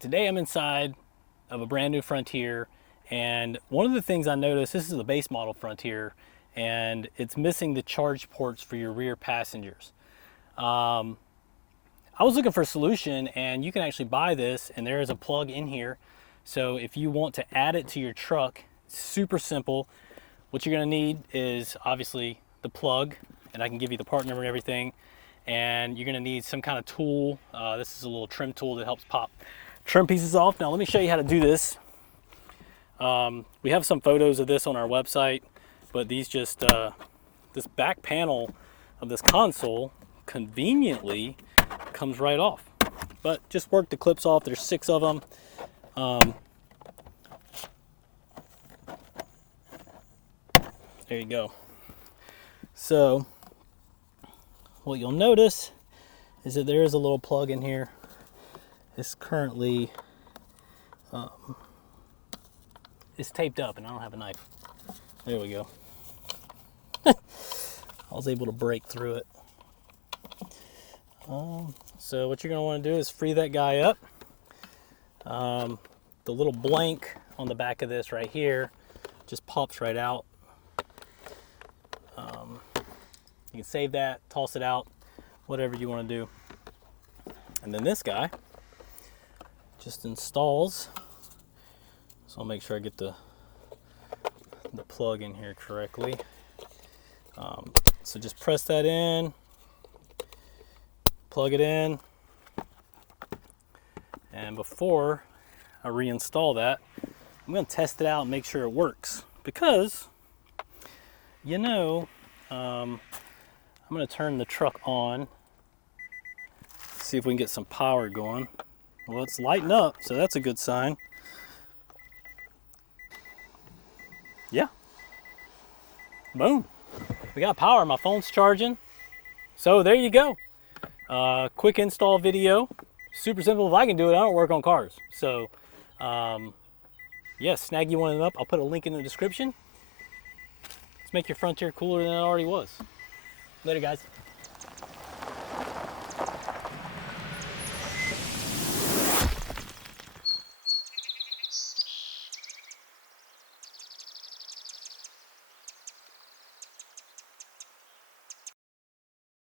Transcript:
Today I'm inside of a brand new Frontier, and one of the things I noticed, this is a base model Frontier, and it's missing the charge ports for your rear passengers. I was looking for a solution, and you can actually buy this, and there is a plug in here. So if you want to add it to your truck, it's super simple. What you're gonna need is obviously the plug, and I can give you the part number and everything. And you're gonna need some kind of tool. This is a little trim tool that helps pop trim pieces off. Now let me show you how to do this. We have some photos of this on our website, but these just, this back panel of this console conveniently comes right off. But just work the clips off, there's 6 of them. There you go. So what you'll notice is that there is a little plug in here. It's currently it's taped up, and I don't have a knife. There we go. I was able to break through it. So what you're going to want to do is free that guy up. The little blank on the back of this right here just pops right out. You can save that, toss it out, whatever you want to do. And then this guy just installs. So I'll make sure I get the plug in here correctly. So just press that in, plug it in, and before I reinstall that, I'm going to test it out and make sure it works, because you know, I'm going to turn the truck on, see if we can get some power going. Well, it's lighting up, so that's a good sign. Yeah. Boom. We got power. My phone's charging. So there you go. Quick install video. Super simple. If I can do it, I don't work on cars. So, yeah, snag you one up. I'll put a link in the description. Let's make your Frontier cooler than it already was. Later, guys.